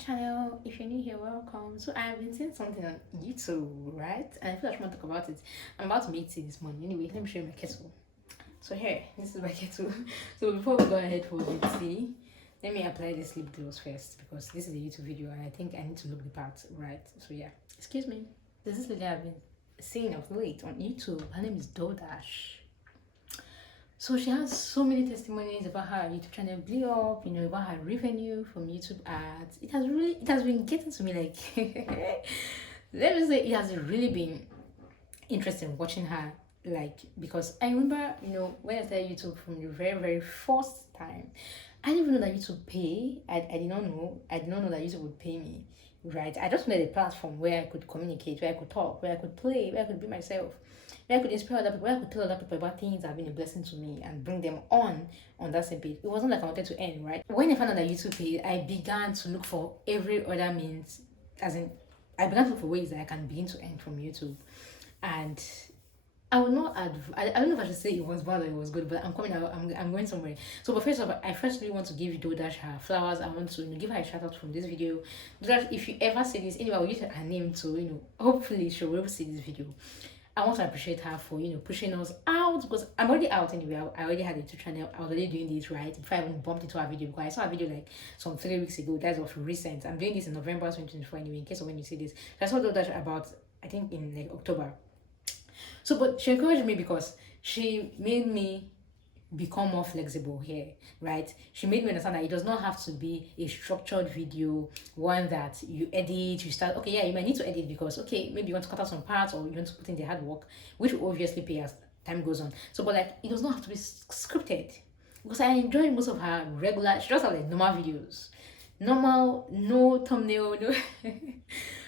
channel. If you're new here, welcome. So I've been seeing something on YouTube, right? And I feel like I want to talk about it. I'm about to make tea this morning. Anyway, let me show you my kettle. So here, this is my kettle. So before we go ahead for the tea, let me apply this lip gloss first because this is a YouTube video and I think I need to look the part, right? So yeah, excuse me. There's this lady I've been seeing of late on YouTube. Her name is Dodash. So she has so many testimonies about her YouTube channel blew up, about her revenue from YouTube ads. It has been getting to me like let me say it has really been interesting watching her, like, because I remember, when I started YouTube from the very, very first time, I didn't even know that YouTube pay. I did not know. I did not know that YouTube would pay me. Right. I just wanted a platform where I could communicate, where I could talk, where I could play, where I could be myself, where I could inspire other people, where I could tell other people about things that have been a blessing to me and bring them on that same page. It wasn't like I wanted to end, right? When I found out that YouTube paid, I began to look for every other means, as in I began to look for ways that I can begin to earn from YouTube. And I would not I don't know if I should say it was bad or it was good, but I'm coming out. I'm going somewhere. So, but first of all, I firstly want to give Dodash her flowers. I want to give her a shout out from this video. Dodash, if you ever see this, anyway, I'll use her name to hopefully she will see this video. I want to appreciate her for pushing us out, because I'm already out anyway. I already had a YouTube channel. I was already doing this, right, before I even bumped into her video, because I saw a video like some 3 weeks ago. That was recent. I'm doing this in November 2024 anyway, in case of when you see this. So I saw Dodash about, I think, in like October. So, but she encouraged me because she made me become more flexible here, right? She made me understand that it does not have to be a structured video, one that you edit, you start, okay, yeah, you might need to edit because, okay, maybe you want to cut out some parts or you want to put in the hard work, which will obviously pay as time goes on. So, but like, it does not have to be scripted, because I enjoy most of her regular, she just have like normal videos. Normal, no thumbnail, no.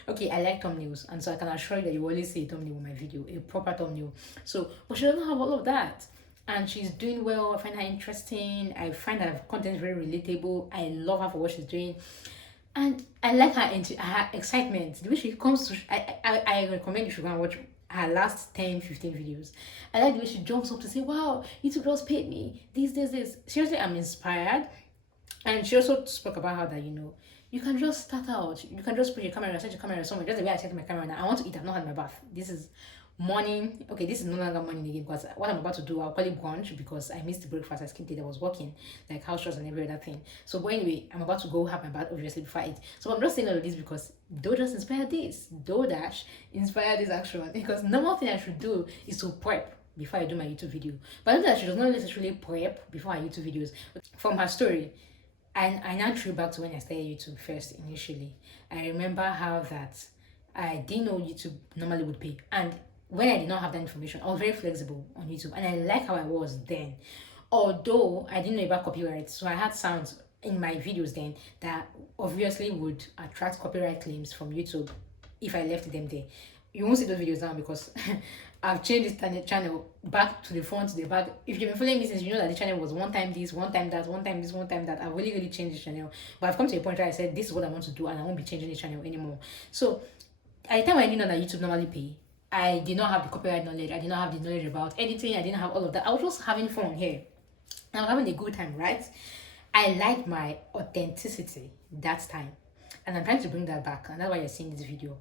Okay, I like thumbnails, and so I can assure you that you always see a thumbnail on my video, a proper thumbnail. So, but she doesn't have all of that, and she's doing well. I find her interesting. I find her content very relatable. I love her for what she's doing, and I like her excitement. The way she comes to, I recommend you should go and watch her last 10-15 videos. I like the way she jumps up to say, "Wow, YouTube just paid me this." Seriously, I'm inspired. And she also spoke about how that you can just start out. You can just put your camera, set your camera somewhere. Just the way I set my camera now. I want to eat. I've not had my bath. This is morning. Okay, this is no longer morning again, because what I'm about to do, I'll call it brunch, because I missed the breakfast. I skipped it. I was working like house chores and every other thing. So, but anyway, I'm about to go have my bath obviously before I eat. So I'm just saying all of this because Dodash inspired this. Dodash inspired this action, because normal thing I should do is to prep before I do my YouTube video. But I know that she does not necessarily prep before her YouTube videos. From her story, and I now threw back to when I started YouTube first initially. I remember how that I didn't know YouTube normally would pay. And when I did not have that information, I was very flexible on YouTube. And I like how I was then. Although I didn't know about copyright, so I had sounds in my videos then that obviously would attract copyright claims from YouTube if I left them there. You won't see those videos now because I've changed this channel back to the front, to the back. If you've been following me since, you know that the channel was one time this, one time that, one time this, one time that. I've really, really changed the channel. But I've come to a point where I said, this is what I want to do and I won't be changing the channel anymore. So, at the time I didn't know that YouTube normally pay, I did not have the copyright knowledge. I did not have the knowledge about editing. I didn't have all of that. I was just having fun here. I was having a good time, right? I liked my authenticity that time. And I'm trying to bring that back. And that's why you're seeing this video.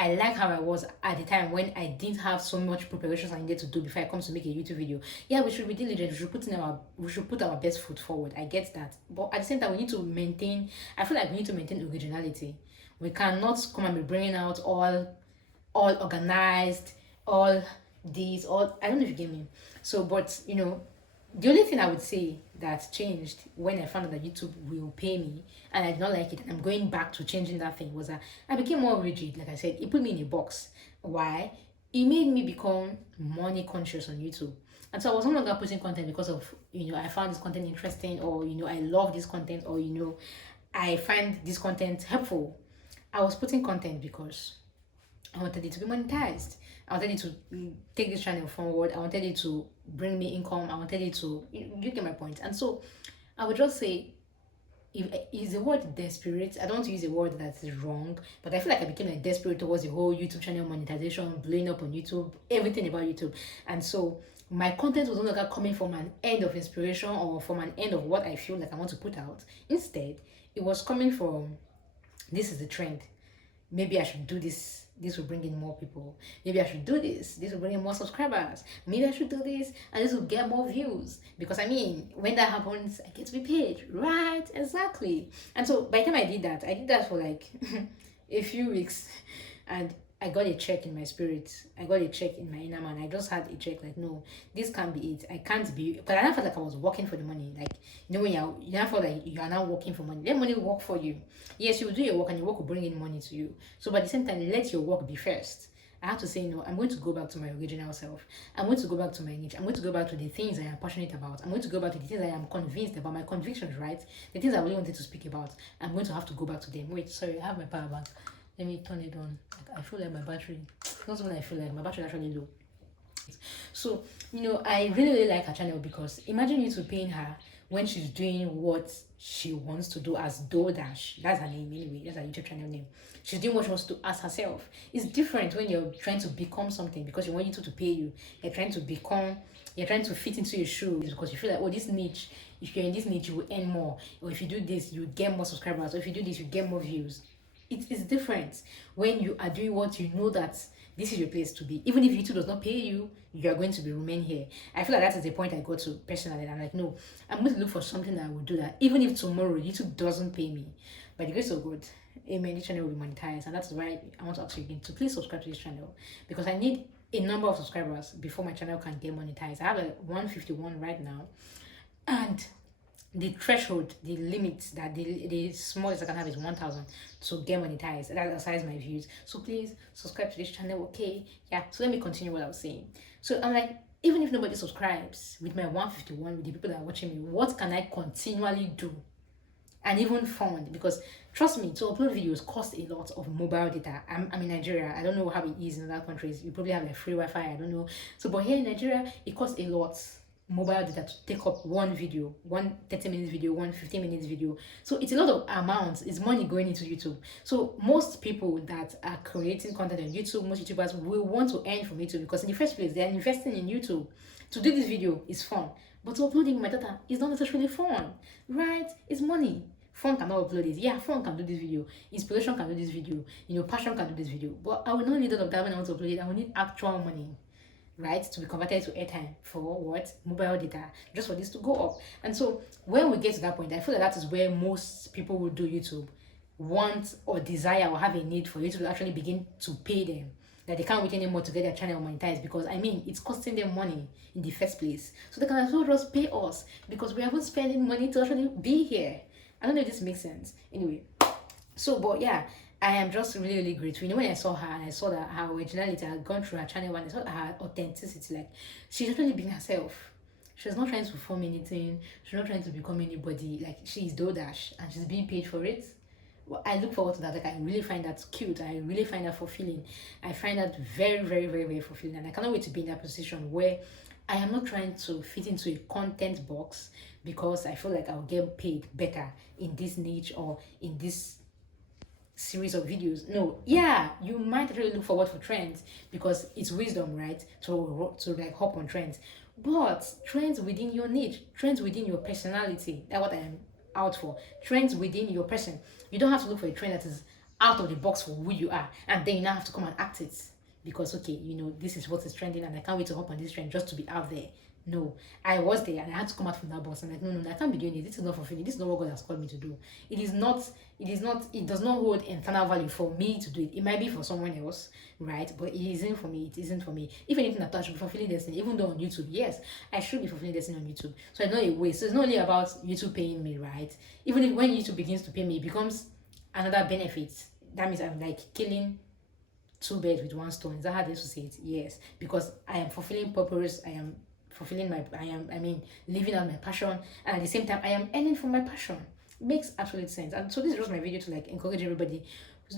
I like how I was at the time when I didn't have so much preparations I needed to do before I come to make a YouTube video. Yeah, we should be diligent. We should put our best foot forward. I get that, but at the same time, we need to maintain. I feel like we need to maintain originality. We cannot come and be bringing out all organized, all these, all. I don't know if you get me. So, but the only thing I would say that changed when I found out that YouTube will pay me and I did not like it, and I'm going back to changing that thing, was that I became more rigid. Like I said, it put me in a box. Why? It made me become money conscious on YouTube. And so I was no longer putting content because of, I found this content interesting, or, I love this content, or, I find this content helpful. I was putting content because I wanted it to be monetized. I wanted it to take this channel forward. I wanted it to bring me income. I wanted it to, you get my point. And so I would just say, if is the word desperate, I don't want to use a word that is wrong, but I feel like I became like desperate towards the whole YouTube channel monetization, blowing up on YouTube, everything about YouTube. And so my content was no longer coming from an end of inspiration or from an end of what I feel like I want to put out. Instead, it was coming from this is the trend. Maybe I should do this. This will bring in more people. Maybe I should do this. This will bring in more subscribers. Maybe I should do this, and this will get more views. Because I mean, when that happens, I get to be paid, right? Exactly. And so by the time I did that for like a few weeks, and I got a check in my spirit. I got a check in my inner man. I just had a check like, no, this can't be it. I can't be. But I don't feel like I was working for the money. Like, when you don't feel like you are now working for money. Let money work for you. Yes, you will do your work, and your work will bring in money to you. So, but at the same time, let your work be first. I have to say, no, I'm going to go back to my original self. I'm going to go back to my niche. I'm going to go back to the things I am passionate about. I'm going to go back to the things I am convinced about, my convictions, right? The things I really wanted to speak about. I'm going to have to go back to them. Wait, sorry, I have my power bank. Let me turn it on. I feel like my battery, not when I feel like my battery is actually low. So, I really like her channel because imagine you to paying her when she's doing what she wants to do as DoorDash. That's her name anyway. That's her YouTube channel name. She's doing what she wants to do as herself. It's different when you're trying to become something because you want YouTube to pay you. You're trying to fit into your shoes because you feel like, oh, this niche, if you're in this niche, you will earn more. Or if you do this, you get more subscribers. Or if you do this, you get more views. It is different when you are doing what you know that this is your place to be. Even if YouTube does not pay you, you are going to remain here. I feel like that is the point I got to personally. And I'm like, no, I'm going to look for something that will do that. Even if tomorrow YouTube doesn't pay me. By the grace of God, amen, this channel will be monetized. And that's why I want to ask you again to please subscribe to this channel. Because I need a number of subscribers before my channel can get monetized. I have like 151 right now. And the threshold, the limit that the smallest I can have is 1,000 to get monetized. That aside my views. So please subscribe to this channel, okay? Yeah. So let me continue what I was saying. So I'm like, even if nobody subscribes with my 151, with the people that are watching me, what can I continually do? And even fund, because trust me, to upload videos costs a lot of mobile data. I'm in Nigeria. I don't know how it is in other countries. You probably have like free Wi-Fi. I don't know. So, but here in Nigeria, it costs a lot mobile data to take up one video, one 30-minute video, one 15-minute video. So it's a lot of amounts. It's money going into YouTube. So most people that are creating content on YouTube, most YouTubers will want to earn from YouTube because in the first place, they are investing in YouTube. To do this video is fun, but to uploading my data is not necessarily fun, right? It's money. Fun cannot upload it. Yeah, fun can do this video. Inspiration can do this video. Passion can do this video. But I will not need all of that when I want to upload it. I will need actual money, right, to be converted to airtime for what? Mobile data, just for this to go up. And so when we get to that point, I feel like that is where most people will do YouTube want or desire or have a need for YouTube to actually begin to pay them, that they can't wait anymore to get their channel monetized because it's costing them money in the first place. So they can as well just pay us because we haven't spending money to actually be here. I don't know if this makes sense. Anyway, so but yeah, I am just really, really grateful. When I saw her and I saw that her originality had gone through her channel and I saw her authenticity, like she's actually being herself. She's not trying to form anything. She's not trying to become anybody. Like she's DoorDash and she's being paid for it. Well, I look forward to that. Like I really find that cute. I really find that fulfilling. I find that very, very, very, very fulfilling. And I cannot wait to be in that position where I am not trying to fit into a content box because I feel like I'll get paid better in this niche or in this series of videos. No, yeah, you might really look forward for trends because it's wisdom, right, to like hop on trends, but trends within your niche, trends within your personality, that's what I am out for. Trends within your person. You don't have to look for a trend that is out of the box for who you are and then you now have to come and act it because okay, this is what is trending and I can't wait to hop on this trend just to be out there. No, I was there and I had to come out from that box. I'm like, no, I can't be doing it. This is not fulfilling. This is not what God has called me to do. It does not hold internal value for me to do it. It might be for someone else, right? But it isn't for me. It isn't for me. If anything, I should be fulfilling destiny. Even though on YouTube, yes, I should be fulfilling destiny on YouTube. So it's not a waste. So it's not only about YouTube paying me, right? Even if when YouTube begins to pay me, it becomes another benefit. That means I'm like killing two birds with one stone. Is that how they used to say it? Yes. Because I am fulfilling purpose. I am fulfilling living out my passion, and at the same time I am earning from my passion. Makes absolute sense. And so this is just my video to like encourage everybody.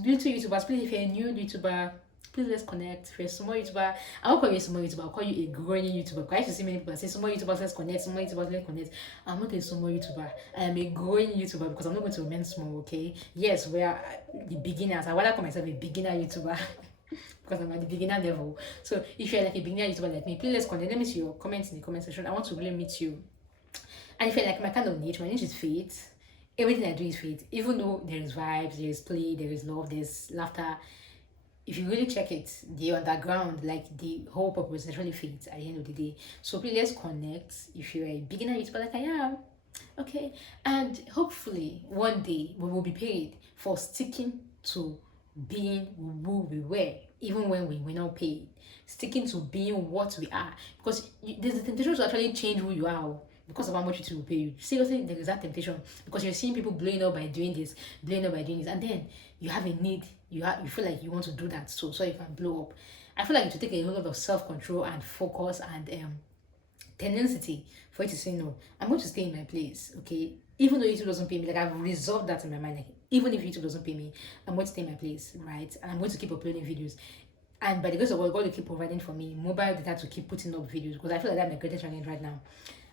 Little YouTubers, please, if you're a new YouTuber, please let's connect. If you're a small YouTuber, I won't call you a small YouTuber, I'll call you a growing YouTuber. Because I used to see many people say small YouTubers, let's connect, small YouTubers, let's connect. I'm not a small YouTuber, I am a growing YouTuber because I'm not going to remain small, okay? Yes, we are the beginners. I rather call myself a beginner YouTuber. Because I'm at the beginner level. So if you're like a beginner YouTuber like me, please let's connect. Let me see your comments in the comment section. I want to really meet you. And if you're like my kind of niche, my niche is faith, everything I do is for it. Even though there is vibes, there is play, there is love, there's laughter. If you really check it, the underground, like the whole purpose, is really fit at the end of the day. So please let's connect. If you're a beginner YouTuber like I am, okay, and hopefully one day we will be paid for sticking to being who we were, even when we were not paid. Sticking to being what we are, because there's a temptation to actually change who you are because of how much it will pay you. Seriously, there is that temptation because you're seeing people blowing up by doing this, blowing up by doing this, and then you have a need. You feel like you want to do that so you can blow up. I feel like it will take a whole lot of self control and focus and tenacity for you to say no. I'm going to stay in my place, okay? Even though YouTube doesn't pay me, like I've resolved that in my mind. Like even if YouTube doesn't pay me, I'm going to stay in my place, right? And I'm going to keep uploading videos. And by the grace of God, God will keep providing for me mobile data to keep putting up videos because I feel like that's my greatest challenge right now.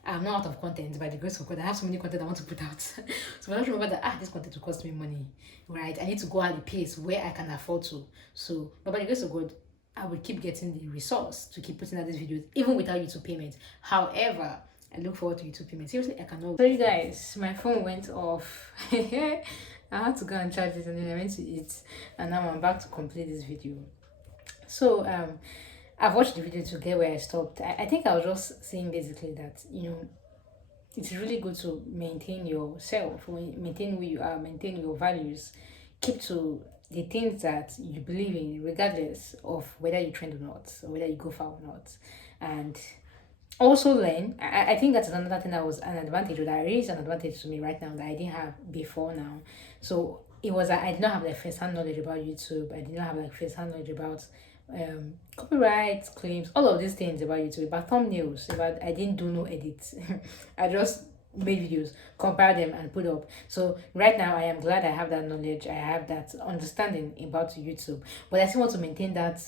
I'm not out of content by the grace of God. I have so many content I want to put out. So I don't remember that this content will cost me money, right? I need to go at the pace where I can afford to. So, but by the grace of God, I will keep getting the resource to keep putting out these videos, even without YouTube payment. However, I look forward to YouTube payment. Seriously, I cannot. Sorry guys, my phone went off. I had to go and charge it and then I went to eat. And now I'm back to complete this video. So I've watched the video to get where I stopped. I think I was just saying basically that, it's really good to maintain yourself, maintain who you are, maintain your values, keep to the things that you believe in, regardless of whether you trend or not, or whether you go far or not. And also learn. I think that's another thing that was an advantage, or that is an advantage to me right now that I didn't have before now. So it was that I did not have like first-hand knowledge about YouTube. I did not have like first-hand knowledge about copyright claims, all of these things about YouTube, about thumbnails, about I didn't do no edits. I just made videos, compare them and put up. So right now I am glad I have that knowledge, I have that understanding about YouTube, but I still want to maintain that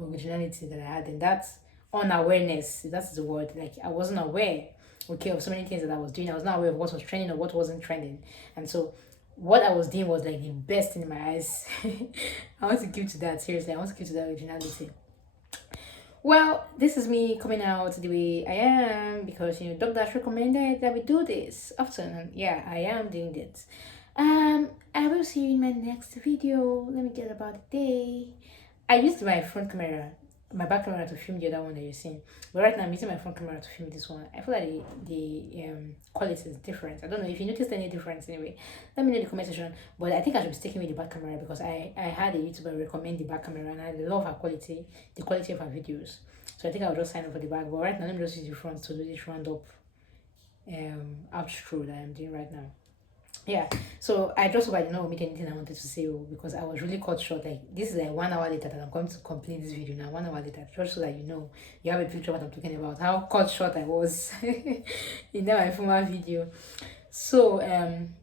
originality that I had, and that unawareness, that's the word. Like I wasn't aware, okay, of so many things that I was doing. I was not aware of what was trending or what wasn't trending, and so what I was doing was like the best in my eyes. I want to keep to that. Seriously, I want to keep to that originality. Well, this is me coming out the way I am because doctors recommended that we do this often, and yeah, I am doing it. I will see you in my next video. Let me get about the day. I used my front camera, my back camera to film the other one that you're seeing, but right now I'm using my front camera to film this one. I feel like the quality is different. I don't know if you noticed any difference. Anyway, let me know in the comment section. But I think I should be sticking with the back camera because I had a YouTuber recommend the back camera and I love her quality, the quality of her videos. So I think I'll just sign up for the back. But right now let me just use the front to do this roundup outro that I'm doing right now. Yeah, so I just hope I did not omit anything I wanted to say because I was really cut short. Like this is like 1 hour later that I'm going to complete this video now. 1 hour later, just so that you have a picture of what I'm talking about, how cut short I was in that my former video. So I'm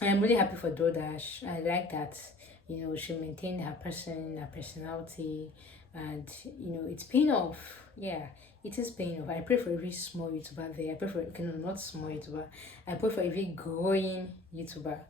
really happy for DoorDash. I like that she maintained her personality, and it's paying off. Yeah, it is paying off. I pray for every small YouTuber there. I pray for not small YouTuber. I pray for every growing YouTuber,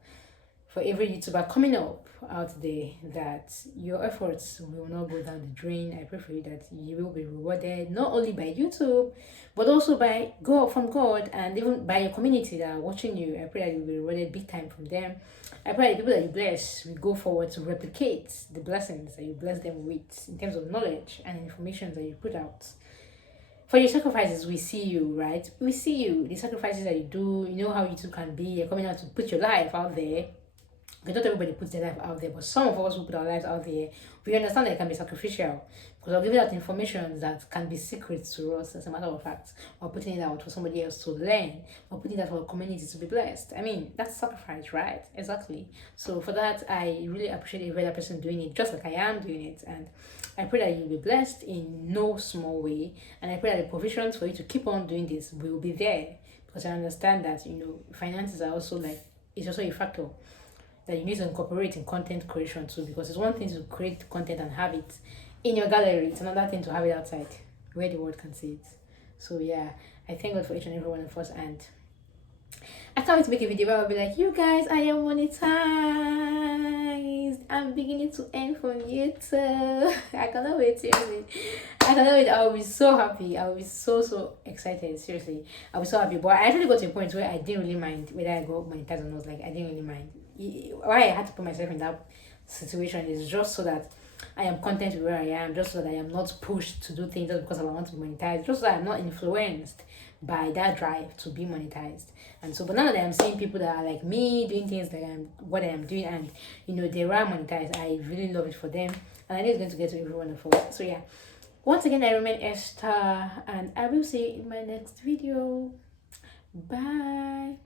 for every YouTuber coming up out there, that your efforts will not go down the drain. I pray for you that you will be rewarded not only by YouTube, but also by God, from God, and even by your community that are watching you. I pray that you'll be rewarded big time from them. I pray that the people that you bless will go forward to replicate the blessings that you bless them with in terms of knowledge and information that you put out. For your sacrifices, we see you, right? We see you. The sacrifices that you do, how YouTube can be. You're coming out to put your life out there. Because not everybody puts their life out there, but some of us who put our lives out there, we understand that it can be sacrificial. Because we're giving out information that can be secret to us, as a matter of fact. Or putting it out for somebody else to learn. Or putting it out for a community to be blessed. I mean, that's sacrifice, right? Exactly. So for that, I really appreciate every other person doing it, just like I am doing it. And I pray that you'll be blessed in no small way. And I pray that the provisions for you to keep on doing this will be there. Because I understand that, finances are also it's also a factor that you need to incorporate in content creation too, because it's one thing to create content and have it in your gallery, it's another thing to have it outside where the world can see it. So yeah, I thank God for each and every one of us, and I can't wait to make a video where I'll be like, you guys, I am monetized. I'm beginning to earn from YouTube. I cannot wait, seriously. I cannot wait. I'll be so happy. I'll be so excited. Seriously, I'll be so happy. But I actually got to a point where I didn't really mind whether I got monetized or not. Like, I didn't really mind. Why I had to put myself in that situation is just so that I am content with where I am, just so that I am not pushed to do things just because I want to be monetized, just so that I'm not influenced by that drive to be monetized. And so, but now that I'm seeing people that are like me doing things like what I am doing, and they are monetized, I really love it for them, and I know it's going to get to everyone of us. So yeah, once again, I remain Esther, and I will see you in my next video. Bye.